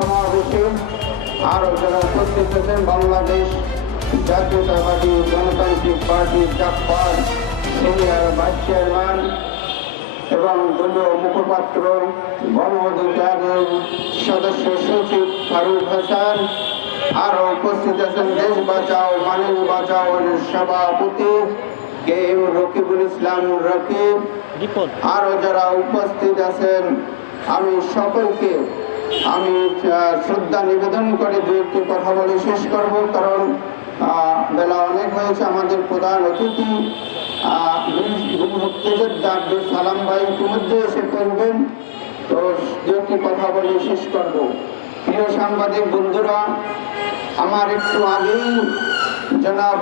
সমাবেশে আরও যারা উপস্থিত আছেন বাংলাদেশ জাতীয়তাবাদী গণতান্ত্রিক পার্টি জাপান সিনিয়র ভাইস চেয়ারম্যান এবং দলীয় মুখপাত্র গণ অধিকারের সদস্য সচিব ফারুক হাসান আরও উপস্থিত আছেন দেশ বাঁচাও মানুষ বাঁচাও সভাপতি কে এম রকিবুল ইসলাম রকিব। রিপন আরও যারা উপস্থিত আছেন আমি সকলকে আমি শ্রদ্ধা নিবেদন করে দু একটি কথা বলে শেষ করব কারণ বেলা অনেক হয়েছে আমাদের প্রধান অতিথি সালাম ভাই ইতিমধ্যে এসে করবেন তো দু একটি কথা বলে শেষ করব। প্রিয় সাংবাদিক বন্ধুরা আমার একটু আগেই জনাব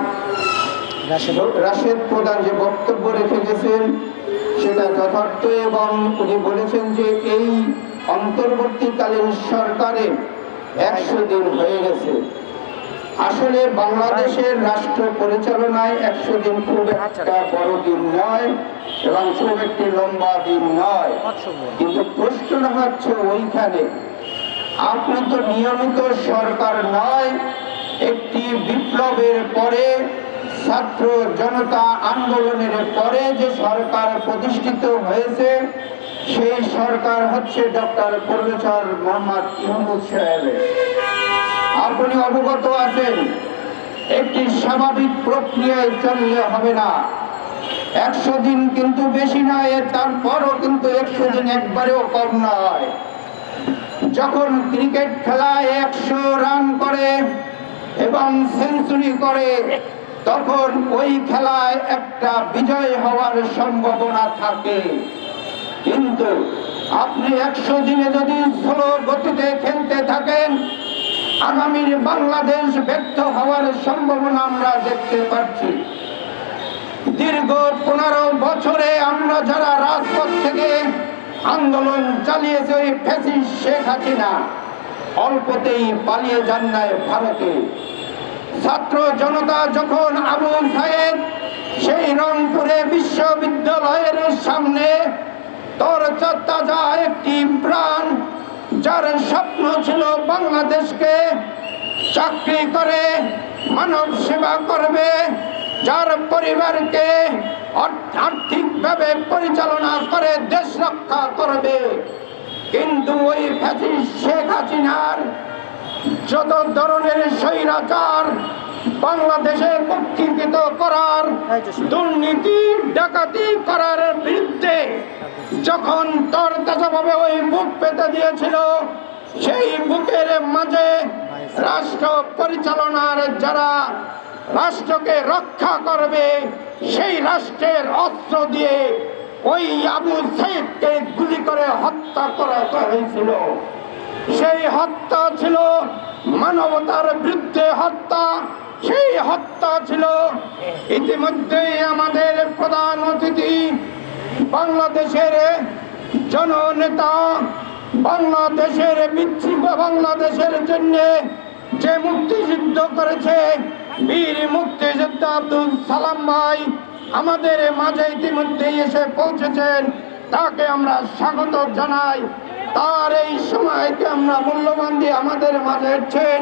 রাশেদ প্রধান যে বক্তব্য রেখে গেছেন সেটা যথার্থ এবং উনি বলেছেন যে এই অন্তর্বর্তীকালীন সরকারে একশো দিন হয়ে গেছে। আসলে বাংলাদেশের রাষ্ট্র পরিচালনায় একশো দিন খুব একটা বড় দিন নয় এবং খুব একটি লম্বা দিন নয়। কিন্তু প্রশ্নটা হচ্ছে ওইখানে, আপনি তো নিয়মিত সরকার নয়, একটি বিপ্লবের পরে, ছাত্র জনতা আন্দোলনের পরে যে সরকার প্রতিষ্ঠিত হয়েছে সেই সরকার হচ্ছে ডক্টর প্রফেসর মোহাম্মদ ইউনুস সাহেবের আপনি অবগত আছেন, একটি স্বাভাবিক প্রক্রিয়ায় চললে হবে না। একশো দিন কিন্তু বেশি নয় তারপরও কিন্তু একশো দিন একবারেও কম নয়। যখন ক্রিকেট খেলায় একশো রান করে এবং সেঞ্চুরি করে, তখন ওই খেলায় একটা বিজয় হওয়ার সম্ভাবনা থাকে। কিন্তু আপনি একশো দিনে যদি স্লো গতিতে খেলতে থাকেন, আগামীর বাংলাদেশ ব্যর্থ হওয়ার সম্ভাবনা আমরা দেখতে পাচ্ছি। দীর্ঘ পনেরো বছরে আমরা যারা রাজপথ থেকে আন্দোলন চালিয়েছে ওই ফ্যাসিস্ট শেখ হাসিনা, অল্পতেই পালিয়ে যান নাই ভারতে। ছাত্র জনতা যখন আবু সাহেব সেই রংপুরে বিশ্ববিদ্যালয়ের সামনে তোর তাজা একটি প্রাণ যার স্বপ্ন ছিল বাংলাদেশকে চাকরি করে মানব সেবা করবে যার পরিবারকে আর্থিকভাবে পরিচালনা করে দেশ রক্ষা করবে। কিন্তু ওই ফ্যাসিস্ট শেখ হাসিনার যত ধরনের স্বৈরাচার বাংলাদেশে মুক্তিকৃত করার দুর্নীতি ডাকাতি করার বিরুদ্ধে যখন তর তাজাভাবে ওই বুক পেতে দিয়েছিল সেই বুকের মাঝে রাষ্ট্র পরিচালনার যারা রাষ্ট্রকে রক্ষা করবে, সেই রাষ্ট্রের অস্ত্র দিয়ে ওই আবু সাইদকে গুলি করে হত্যা করা হয়েছিল। সেই হত্যা ছিল মানবতার বিরুদ্ধে হত্যা। সেই হত্যা ছিল ইতিমধ্যেই আমাদের প্রধান অতিথি বাংলাদেশের জননেতা, বাংলাদেশের বিচ্ছিন্ন বাংলাদেশের জন্য যে মুক্তিযুদ্ধ করেছে বীর মুক্তিযোদ্ধা আব্দুল সালাম ভাই, আমাদের মাঝে ইতিমধ্যেই এসে পৌঁছেছেন। তাকে আমরা স্বাগত জানাই। তার এই সময়কে আমরা মূল্যবান দিয়ে আমাদের মাঝে এসছেন।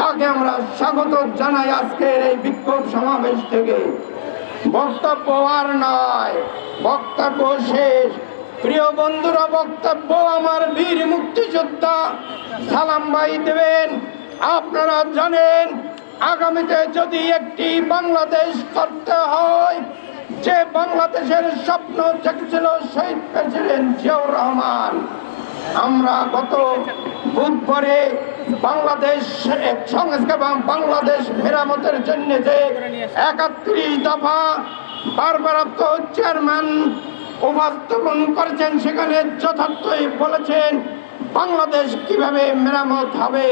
তাকে আমরা স্বাগত জানাই আজকের এই বিক্ষোভ সমাবেশ থেকে। বক্তব্য আর নয়। বক্তব্য শেষ। প্রিয় বন্ধুরা, বক্তব্য আমার বীর মুক্তিযোদ্ধা সালাম ভাই দেবেন। আপনারা জানেন, আগামীতে যদি একটি বাংলাদেশ করতে হয়, যে বাংলাদেশের স্বপ্ন দেখছিল শহীদ প্রেসিডেন্ট জিয়াউর রহমান আমরা গত বুধবারে বাংলাদেশ সংস্কার এবং বাংলাদেশ মেরামতের জন্য যে একাত্রিশ দফা বারবারাপ্ত চেয়ারম্যান উপস্থাপন করেছেন, সেখানে যথার্থই বলেছেন বাংলাদেশ কীভাবে মেরামত হবে।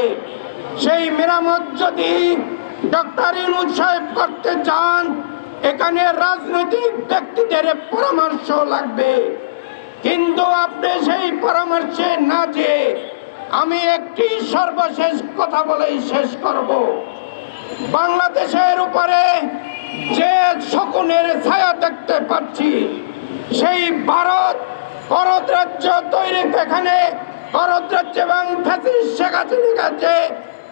সেই মেরামত যদি ডক্টর ইউনুস সাহেব করতে চান, এখানে রাজনৈতিক ব্যক্তিদের পরামর্শ লাগবে। কিন্তু আপনি সেই পরামর্শে না যে আমি একটি সর্বশেষ কথা বলেই শেষ করব। বাংলাদেশের উপরে যে শকুনের ছায়া দেখতে পাচ্ছি, সেই ভারত ভারত রাজ্য তৈরি এখানে ভারতরাজ্য এবং শেখ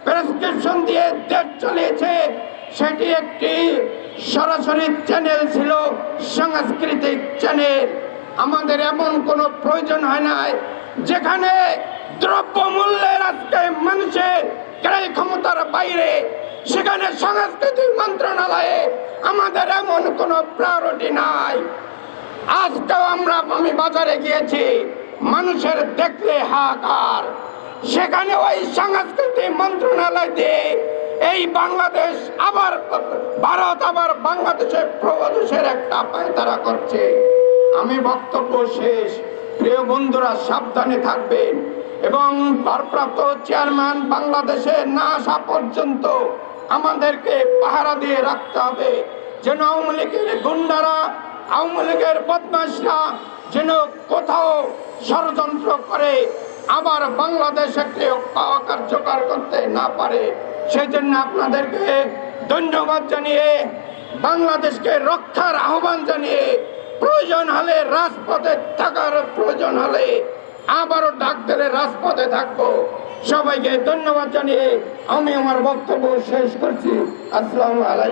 প্রেসক্রিপশন দিয়ে দেশ চালিয়েছে, সেটি একটি সরাসরি চ্যানেল ছিল, সাংস্কৃতিক চ্যানেল আমাদের এমন কোনো প্রয়োজন হয় নাই যেখানে দ্রব্য মূল্যের আজকে মানুষের ক্রয় ক্ষমতার বাইরে, সেখানে সাংস্কৃতিক মন্ত্রণালয়ে আমাদের এমন কোনো প্রায়োরিটি নাই। আজকেও আমরা আমি বাজারে গিয়েছি, মানুষের দেখলে হাহাকার। সেখানে ওই সাংস্কৃতিক মন্ত্রণালয় দিয়ে এই বাংলাদেশ আবার ভারত, আবার বাংলাদেশের প্রবেশের একটা পায়তারা করছে। আমি বক্তব্য শেষ। প্রিয় বন্ধুরা, সাবধানে থাকবেন এবং ভারপ্রাপ্ত চেয়ারম্যান বাংলাদেশে না আসা পর্যন্ত আমাদেরকে পাহারা দিয়ে রাখতে হবে। যেন আওয়ামী লীগের গুন্ডারা, আওয়ামী লীগের বদমাশরা যেন কোথাও ষড়যন্ত্র করে, আবার বাংলাদেশ একটি কার্যকর করতে না পারে। সেই জন্য আপনাদেরকে ধন্যবাদ জানিয়ে, বাংলাদেশকে রক্ষার আহ্বান জানিয়ে প্রয়োজন হলে রাজপথে থাকার প্রয়োজন হলে আবারও ডাক দিলে রাজপথে থাকব। সবাইকে ধন্যবাদ জানিয়ে আমি আমার বক্তব্য শেষ করছি। আসসালামু আলাইকুম।